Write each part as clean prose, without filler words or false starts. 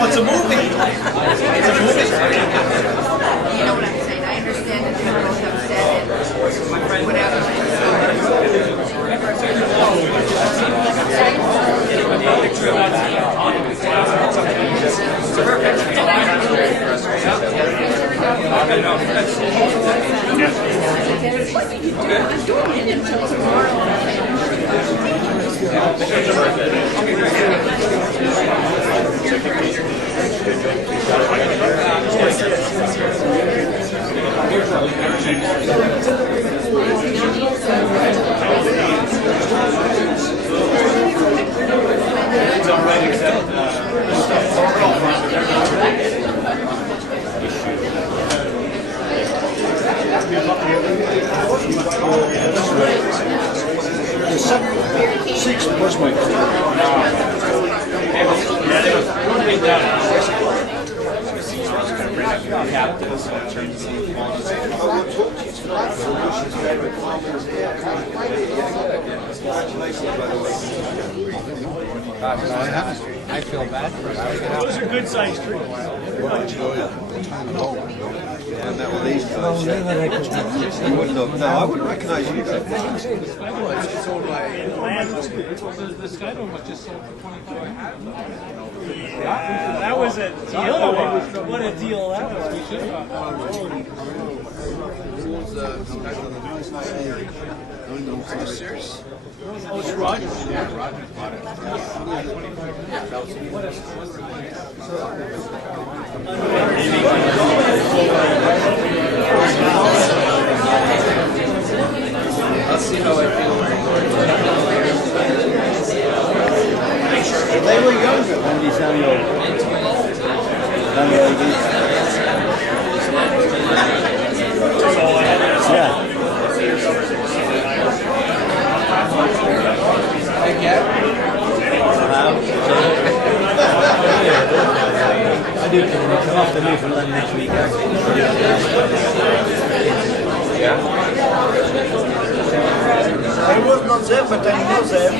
It's a movie. It's a movie. You know what I'm saying? I understand that you're both upset and whatever. Six plus my I feel bad for it. Those are good sized trees. And that were these guys. I wouldn't know. No, I wouldn't recognize you though. The Skydome was just sold for $25. Yeah, that was a deal. What a deal that was. We should have got Are you serious? Oh, it's Rogers. Yeah, Rogers bought it. Let's see how I feel. They were younger when they sang your yeah. I do come off the move and then next week. Yeah. I was not there, but I know them.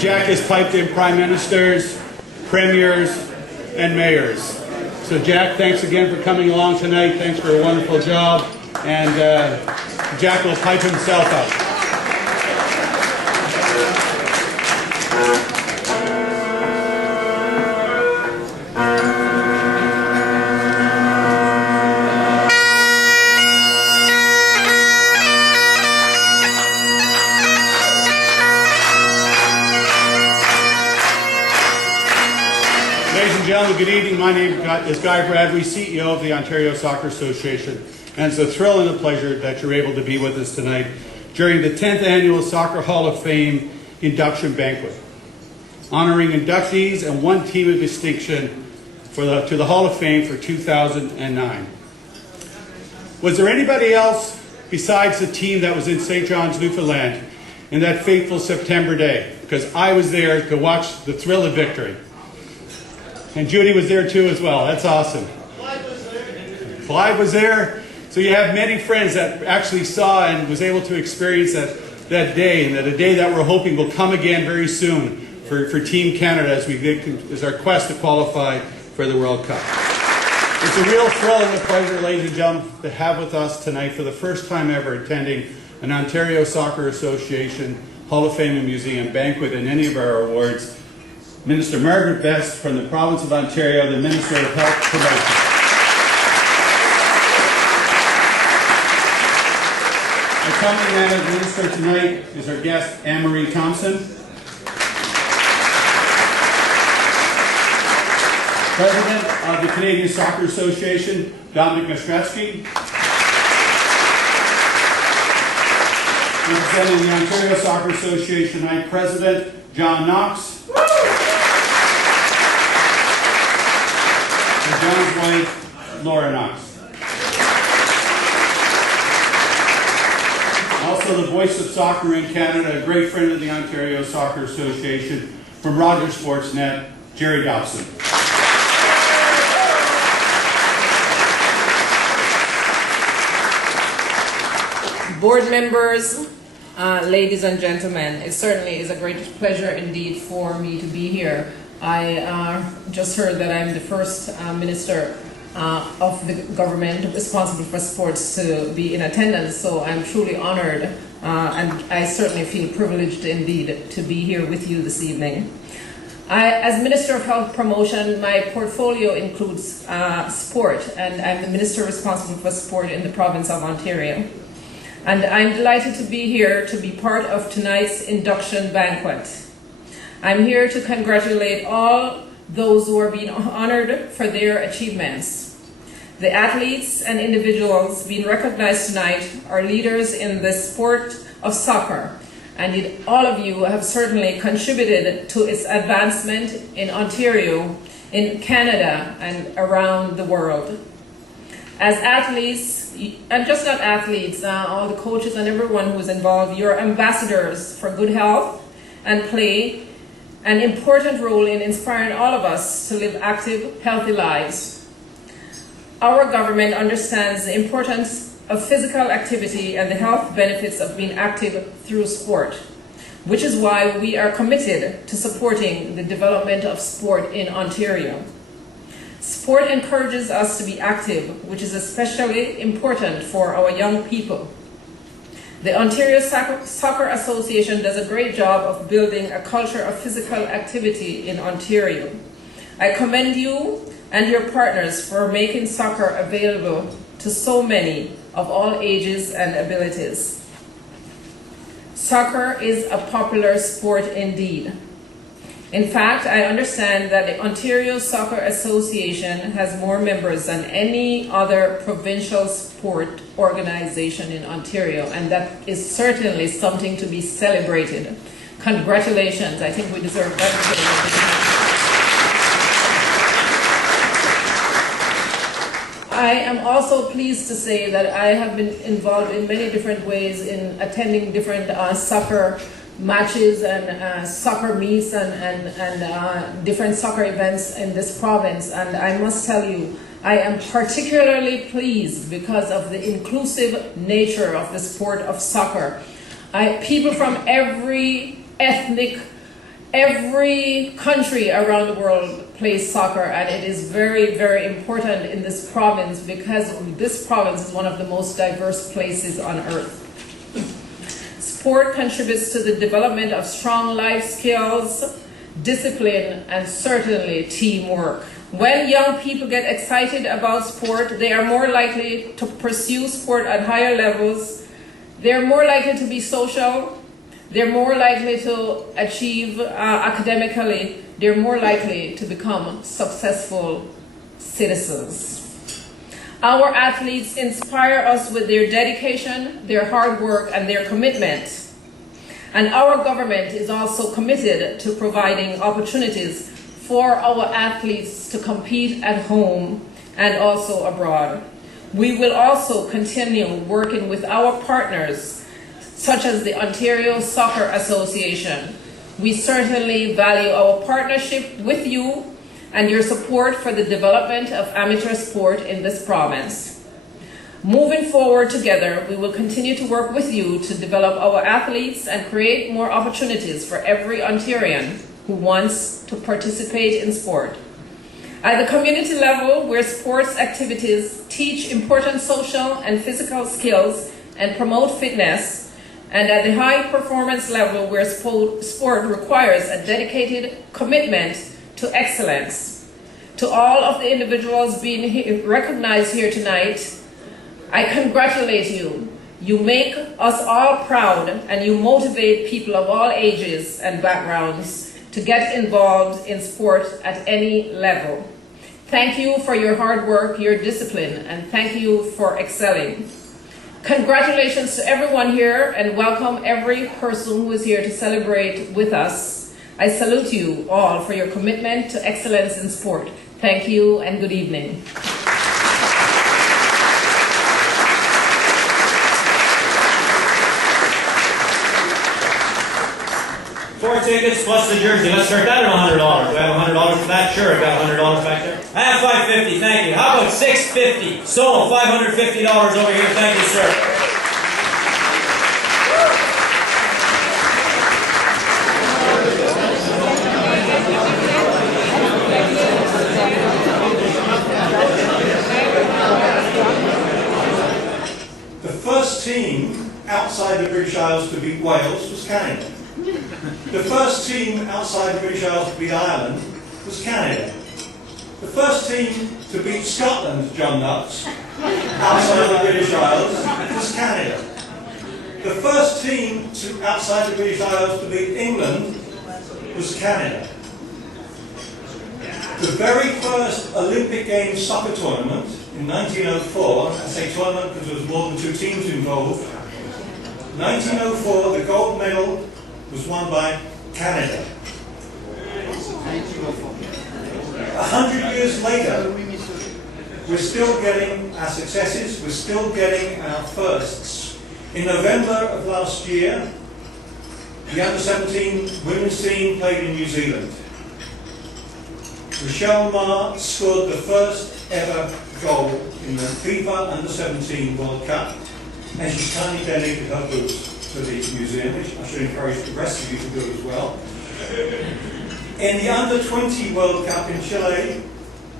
Jack has piped in prime ministers, premiers, and mayors. So Jack, thanks again for coming along tonight. Thanks for a wonderful job. And Jack will pipe himself out. Ladies and gentlemen, good evening. My name is Guy Bradley, CEO of the Ontario Soccer Association. And it's a thrill and a pleasure that you're able to be with us tonight during the 10th Annual Soccer Hall of Fame Induction Banquet, honoring inductees and one team of distinction to the Hall of Fame for 2009. Was there anybody else besides the team that was in St. John's, Newfoundland in that fateful September day? Because I was there to watch the thrill of victory. And Judy was there too as well. That's awesome. Clive was there. So you have many friends that actually saw and was able to experience that day, and that a day that we're hoping will come again very soon for Team Canada as our quest to qualify for the World Cup. It's a real thrill and a pleasure, ladies and gentlemen, to have with us tonight for the first time ever attending an Ontario Soccer Association Hall of Fame and Museum banquet and any of our awards, Minister Margaret Best from the Province of Ontario, the Minister of Health Promotion. Accompanying as Minister tonight is our guest, Anne-Marie Thompson. President of the Canadian Soccer Association, Dominic Ostretsky. Representing the Ontario Soccer Association tonight, President John Knox. And John's wife, Laura Knox. Also the voice of soccer in Canada, a great friend of the Ontario Soccer Association, from Rogers Sportsnet, Jerry Dobson. Board members, ladies and gentlemen, it certainly is a great pleasure indeed for me to be here. I just heard that I'm the first minister of the government responsible for sports to be in attendance, so I'm truly honored and I certainly feel privileged indeed to be here with you this evening. As Minister of Health Promotion, my portfolio includes sport, and I'm the minister responsible for sport in the province of Ontario. And I'm delighted to be here to be part of tonight's induction banquet. I'm here to congratulate all those who are being honored for their achievements. The athletes and individuals being recognized tonight are leaders in the sport of soccer, and all of you have certainly contributed to its advancement in Ontario, in Canada, and around the world. As athletes, and just not athletes, all the coaches and everyone who is involved, you're ambassadors for good health and play an important role in inspiring all of us to live active, healthy lives. Our government understands the importance of physical activity and the health benefits of being active through sport, which is why we are committed to supporting the development of sport in Ontario. Sport encourages us to be active, which is especially important for our young people. The Ontario Soccer Association does a great job of building a culture of physical activity in Ontario. I commend you and your partners for making soccer available to so many of all ages and abilities. Soccer is a popular sport indeed. In fact, I understand that the Ontario Soccer Association has more members than any other provincial sport organization in Ontario, and that is certainly something to be celebrated. Congratulations, I think we deserve that. I am also pleased to say that I have been involved in many different ways in attending different soccer matches and soccer meets and different soccer events in this province, and I must tell you, I am particularly pleased because of the inclusive nature of the sport of soccer. People from every ethnic, every country around the world plays soccer, and it is very, very important in this province because this province is one of the most diverse places on earth. Sport contributes to the development of strong life skills, discipline, and certainly teamwork. When young people get excited about sport, they are more likely to pursue sport at higher levels. They're more likely to be social. They're more likely to achieve academically. They're more likely to become successful citizens. Our athletes inspire us with their dedication, their hard work, and their commitment. And our government is also committed to providing opportunities for our athletes to compete at home and also abroad. We will also continue working with our partners, such as the Ontario Soccer Association. We certainly value our partnership with you and your support for the development of amateur sport in this province. Moving forward together, we will continue to work with you to develop our athletes and create more opportunities for every Ontarian who wants to participate in sport. At the community level, where sports activities teach important social and physical skills and promote fitness, and at the high performance level, where sport requires a dedicated commitment to excellence. To all of the individuals being recognized here tonight, I congratulate you. You make us all proud, and you motivate people of all ages and backgrounds to get involved in sport at any level. Thank you for your hard work, your discipline, and thank you for excelling. Congratulations to everyone here, and welcome every person who is here to celebrate with us. I salute you all for your commitment to excellence in sport. Thank you and good evening. Four tickets plus the jersey. Let's start that at $100. Do I have $100 for that? Sure, I've got $100 back there. I have $550, thank you. How about $650? Sold, $550 over here. Thank you, sir. The first team outside the British Isles to beat Wales was Canada. The first team outside the British Isles to beat Ireland was Canada. The first team to beat Scotland, John Nuts, outside the British Isles was Canada. The first team outside the British Isles to beat England was Canada. The very first Olympic Games soccer tournament in 1904, I say tournament because there was more than two teams involved, 1904, the gold medal was won by Canada. 100 years later, we're still getting our successes, we're still getting our firsts. In November of last year, the under-17 women's team played in New Zealand. Rochelle Marr scored the first ever goal in the FIFA Under-17 World Cup, and she's kindly donated her boots to the museum, which I should encourage the rest of you to do as well. In the Under-20 World Cup in Chile,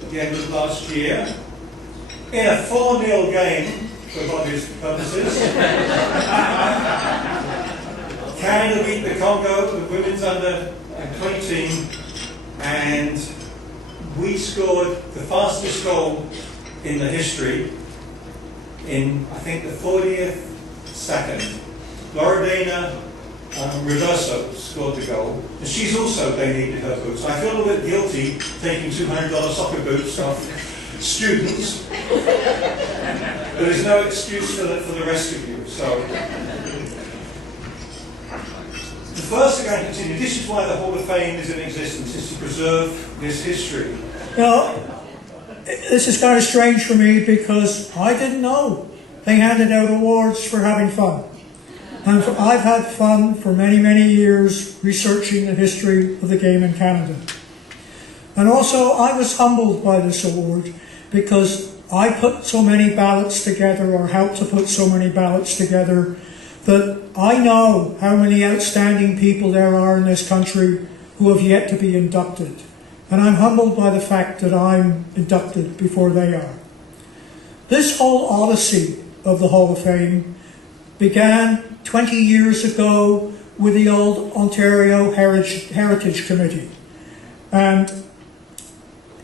at the end of last year, in a 4-0 game, for obvious purposes, Canada beat the Congo, the women's Under-20 team, and we scored the fastest goal in the history in, I think, the 40th second. Loredana Reverso scored the goal, and she's also donated her boots. I feel a little bit guilty taking $200 soccer boots off students, but there's no excuse for the rest of you. So, the first are going to continue. This is why the Hall of Fame is in existence, is to preserve this history. Now, this is kind of strange for me because I didn't know they handed out awards for having fun. And I've had fun for many, many years researching the history of the game in Canada. And also, I was humbled by this award because I put so many ballots together, or helped to put so many ballots together, that I know how many outstanding people there are in this country who have yet to be inducted. And I'm humbled by the fact that I'm inducted before they are. This whole odyssey of the Hall of Fame began 20 years ago with the old Ontario Heritage Committee. And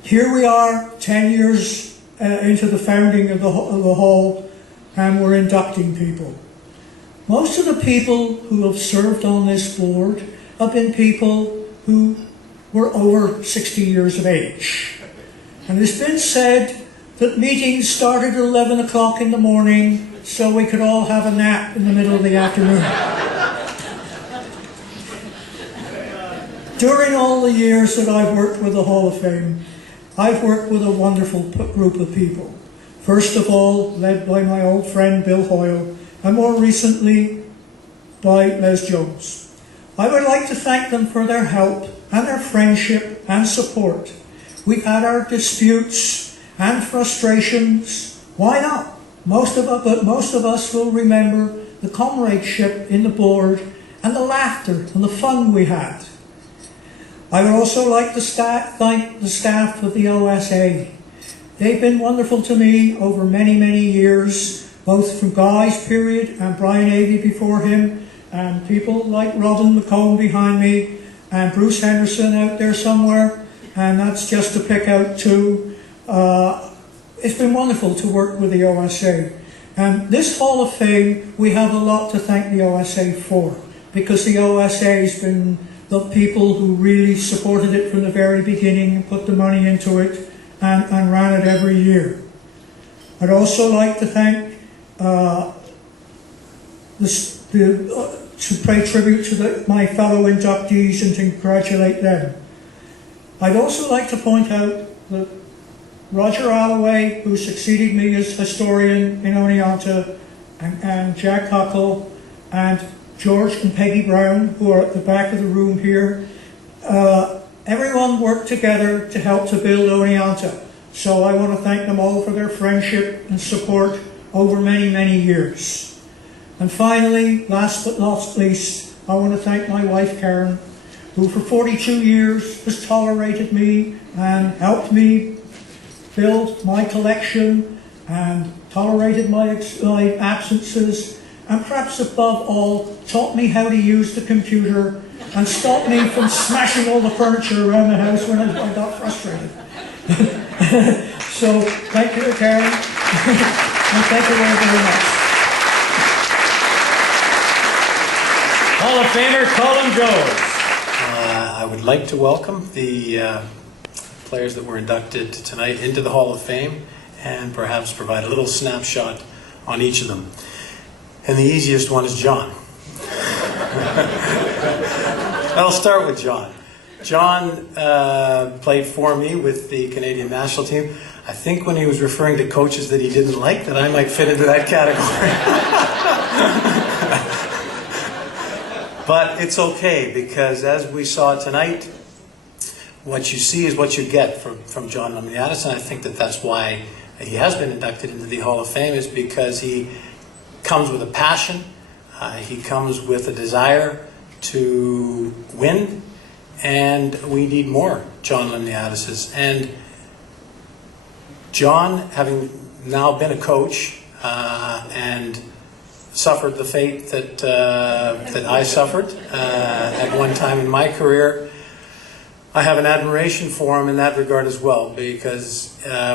here we are 10 years into the founding of the Hall, and we're inducting people. Most of the people who have served on this board have been people who were over 60 years of age. And it's been said that meetings started at 11 o'clock in the morning so we could all have a nap in the middle of the afternoon. During all the years that I've worked with the Hall of Fame, I've worked with a wonderful group of people. First of all, led by my old friend Bill Hoyle, and more recently by Les Jones. I would like to thank them for their help and their friendship and support. We've had our disputes and frustrations. Why not? But most of us will remember the comradeship in the board and the laughter and the fun we had. I would also like to thank the staff of the OSA. They've been wonderful to me over many, many years, both from Guy's period and Brian Avey before him, and people like Robin McComb behind me, and Bruce Henderson out there somewhere, and that's just to pick out two. It's been wonderful to work with the OSA. And this Hall of Fame, we have a lot to thank the OSA for, because the OSA has been the people who really supported it from the very beginning and put the money into it and ran it every year. I'd also like to thank, to pay tribute to my fellow inductees and to congratulate them. I'd also like to point out that Roger Alloway, who succeeded me as historian in Oneonta, and Jack Huckle, and George and Peggy Brown, who are at the back of the room here, everyone worked together to help to build Oneonta. So I want to thank them all for their friendship and support over many, many years. And finally, last but not least, I want to thank my wife Karen, who for 42 years has tolerated me and helped me build my collection and tolerated my absences, and perhaps above all, taught me how to use the computer and stopped me from smashing all the furniture around the house when I got frustrated. So, thank you, Karen, and thank you all very much. Hall of Famer Colin Jones. I would like to welcome the players that were inducted tonight into the Hall of Fame and perhaps provide a little snapshot on each of them. And the easiest one is John. I'll start with John. John played for me with the Canadian national team. I think when he was referring to coaches that he didn't like, that I might fit into that category. But it's okay, because as we saw tonight, what you see is what you get from John Lemniatis, and I think that that's why he has been inducted into the Hall of Fame, is because he comes with a passion, he comes with a desire to win, and we need more John Lemniatises. And John, having now been a coach and suffered the fate that I suffered at one time in my career, I have an admiration for him in that regard as well, because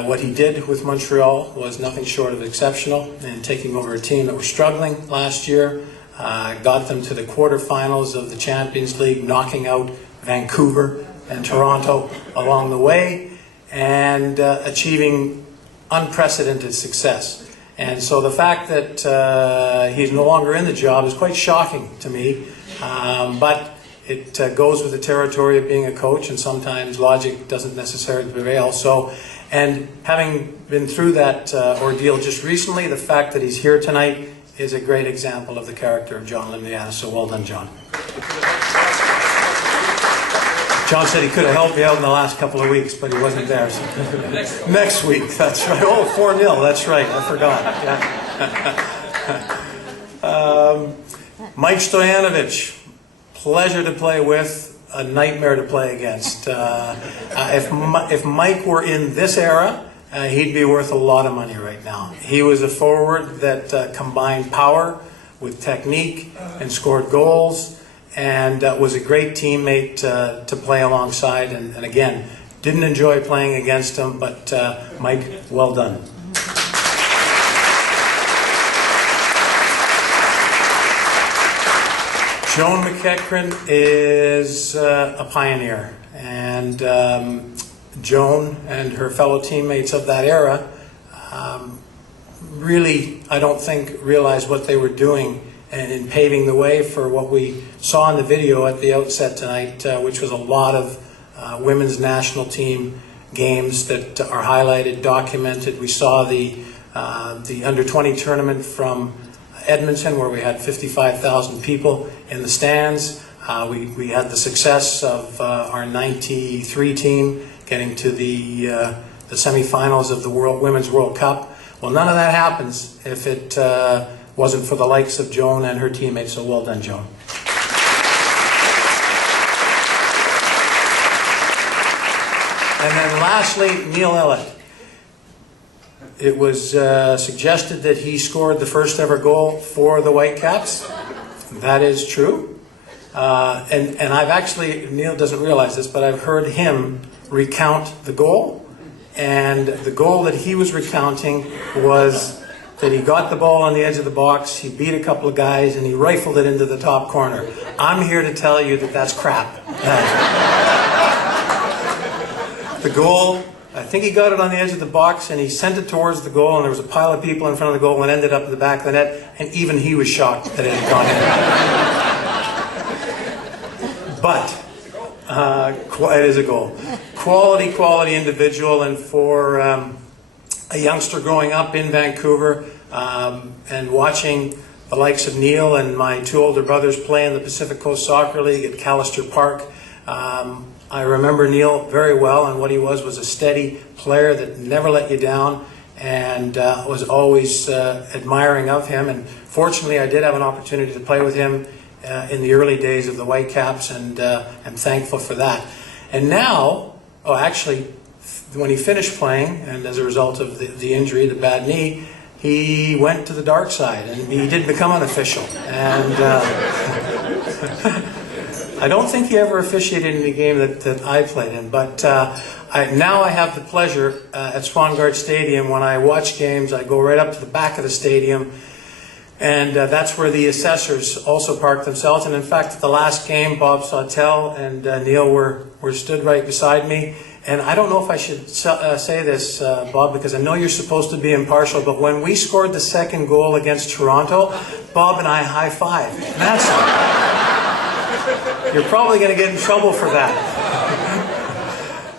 what he did with Montreal was nothing short of exceptional, and taking over a team that was struggling last year, got them to the quarterfinals of the Champions League, knocking out Vancouver and Toronto along the way, and achieving unprecedented success. And so the fact that he's no longer in the job is quite shocking to me, but it goes with the territory of being a coach, and sometimes logic doesn't necessarily prevail. So, and having been through that ordeal just recently, the fact that he's here tonight is a great example of the character of John Lemniatis. So well done, John. John said he could have helped me out in the last couple of weeks, but he wasn't there. So. Next week, that's right. Oh, 4-0, that's right. I forgot. Yeah. Mike Stoyanovich. Pleasure to play with, a nightmare to play against. If Mike were in this era, he'd be worth a lot of money right now. He was a forward that combined power with technique and scored goals, and was a great teammate to play alongside. And again, didn't enjoy playing against him, but Mike, well done. Joan McEachran is a pioneer, and Joan and her fellow teammates of that era really, I don't think, realized what they were doing and in paving the way for what we saw in the video at the outset tonight, which was a lot of women's national team games that are highlighted, documented. We saw the under-20 tournament from Edmonton, where we had 55,000 people in the stands. We had the success of our 93 team getting to the semifinals of the Women's World Cup. Well, none of that happens if it wasn't for the likes of Joan and her teammates, so well done, Joan. And then lastly, Neil Ellett. It was suggested that he scored the first ever goal for the Whitecaps. That is true. And I've actually, Neil doesn't realize this, but I've heard him recount the goal. And the goal that he was recounting was that he got the ball on the edge of the box, he beat a couple of guys, and he rifled it into the top corner. I'm here to tell you that that's crap. The goal, I think he got it on the edge of the box, and he sent it towards the goal, and there was a pile of people in front of the goal and ended up in the back of the net, and even he was shocked that it had gone in. But it is a goal. Quality individual, and for a youngster growing up in Vancouver and watching the likes of Neil and my two older brothers play in the Pacific Coast Soccer League at Callister Park, I remember Neil very well, and what he was a steady player that never let you down, and was always admiring of him. And fortunately, I did have an opportunity to play with him in the early days of the Whitecaps, and I'm thankful for that. And now, actually, when he finished playing, and as a result of the injury, the bad knee, he went to the dark side, and he did become an official. And I don't think he ever officiated in a game that I played in, but now I have the pleasure at Swangard Stadium. When I watch games, I go right up to the back of the stadium, and that's where the assessors also park themselves. And in fact, at the last game, Bob Sawtell and Neil were stood right beside me. And I don't know if I should say this, Bob, because I know you're supposed to be impartial, but when we scored the second goal against Toronto, Bob and I high-fived. And that's you're probably going to get in trouble for that.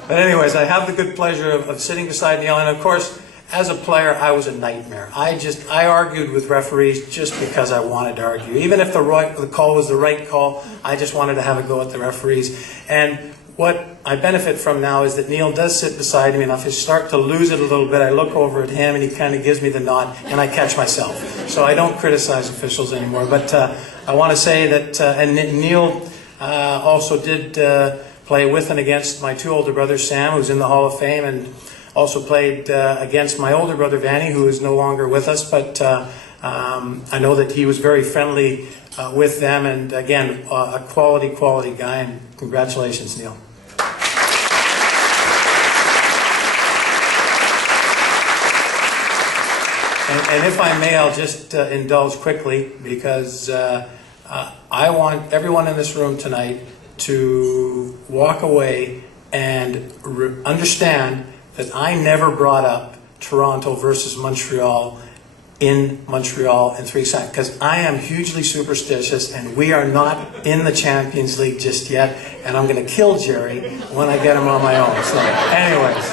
But anyways, I have the good pleasure of sitting beside Neil, and of course, as a player, I was a nightmare. I argued with referees just because I wanted to argue. Even if the call was the right call, I just wanted to have a go at the referees. And what I benefit from now is that Neil does sit beside me, and if I start to lose it a little bit, I look over at him, and he kind of gives me the nod, and I catch myself. So I don't criticize officials anymore. But I want to say that, and Neil also did play with and against my two older brothers, Sam, who's in the Hall of Fame, and also played against my older brother, Vanny, who is no longer with us. But I know that he was very friendly with them, and again, a quality guy, and congratulations, Neil. And if I may, I'll just indulge quickly, because I want everyone in this room tonight to walk away and understand that I never brought up Toronto versus Montreal in Montreal in 3 seconds, because I am hugely superstitious, and we are not in the Champions League just yet, and I'm going to kill Jerry when I get him on my own. So anyways,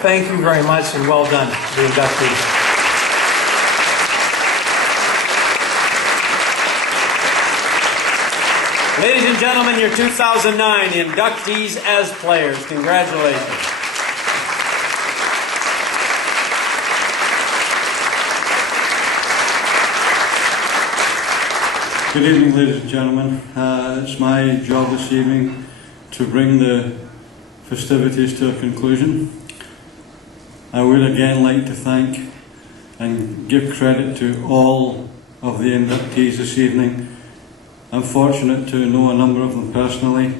thank you very much, and well done, the inductees. Ladies and gentlemen, your 2009 inductees as players. Congratulations. Good evening, ladies and gentlemen. It's my job this evening to bring the festivities to a conclusion. I would again like to thank and give credit to all of the inductees this evening. I'm fortunate to know a number of them personally,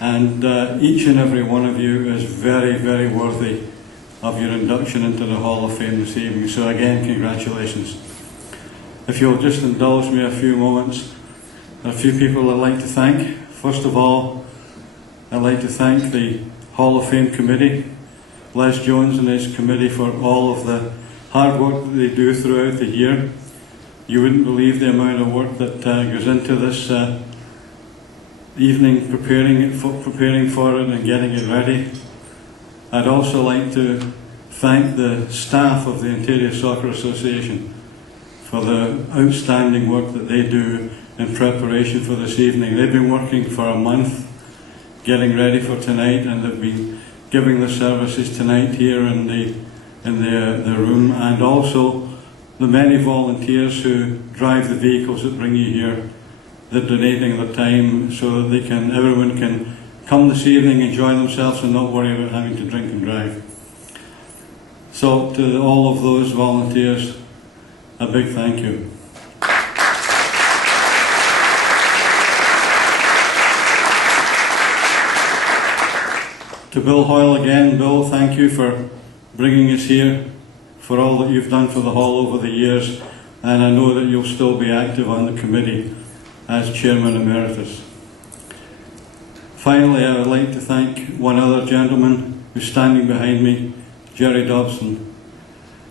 and each and every one of you is very, very worthy of your induction into the Hall of Fame this evening. So again, congratulations. If you'll just indulge me a few moments, there are a few people I'd like to thank. First of all, I'd like to thank the Hall of Fame Committee, Les Jones and his committee, for all of the hard work that they do throughout the year. You wouldn't believe the amount of work that goes into this evening, preparing for it and getting it ready. I'd also like to thank the staff of the Ontario Soccer Association for the outstanding work that they do in preparation for this evening. They've been working for a month getting ready for tonight, and they've been giving the services tonight here in the room, and also the many volunteers who drive the vehicles that bring you here. They're donating their time so that everyone can come this evening, enjoy themselves, and not worry about having to drink and drive. So to all of those volunteers, a big thank you. To Bill Hoyle again, Bill, thank you for bringing us here, for all that you've done for the hall over the years, and I know that you'll still be active on the committee as Chairman Emeritus. Finally, I would like to thank one other gentleman who's standing behind me, Jerry Dobson.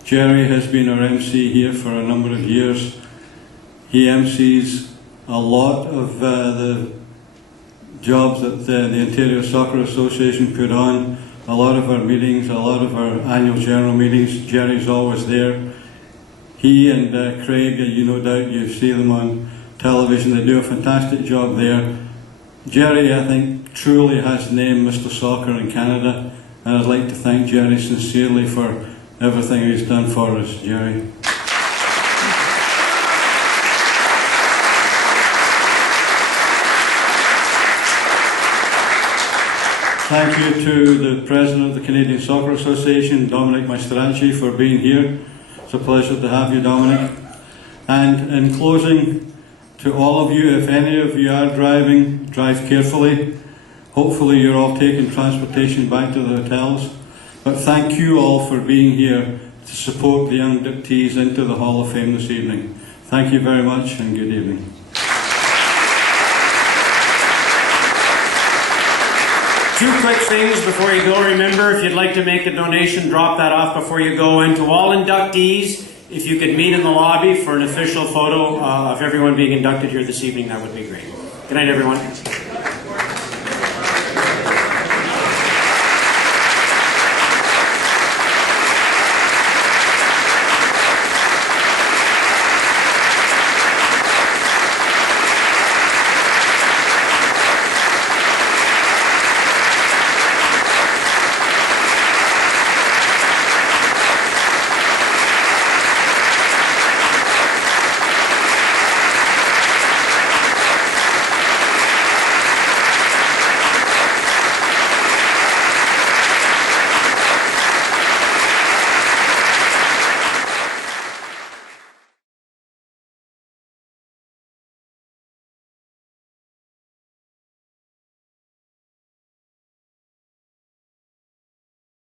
Jerry has been our MC here for a number of years. He MCs a lot of the jobs that the Ontario Soccer Association put on, a lot of our meetings, a lot of our annual general meetings. Jerry's always there. He and Craig, you no doubt you see them on television, they do a fantastic job there. Jerry, I think, truly has named Mr. Soccer in Canada, and I'd like to thank Jerry sincerely for everything he's done for us. Jerry. Thank you to the President of the Canadian Soccer Association, Dominic Maestranci, for being here. It's a pleasure to have you, Dominic. And in closing, to all of you, if any of you are driving, drive carefully. Hopefully you're all taking transportation back to the hotels. But thank you all for being here to support the young inductees into the Hall of Fame this evening. Thank you very much and good evening. Two quick things before you go. Remember, if you'd like to make a donation, drop that off before you go. And to all inductees, if you could meet in the lobby for an official photo of everyone being inducted here this evening, that would be great. Good night, everyone.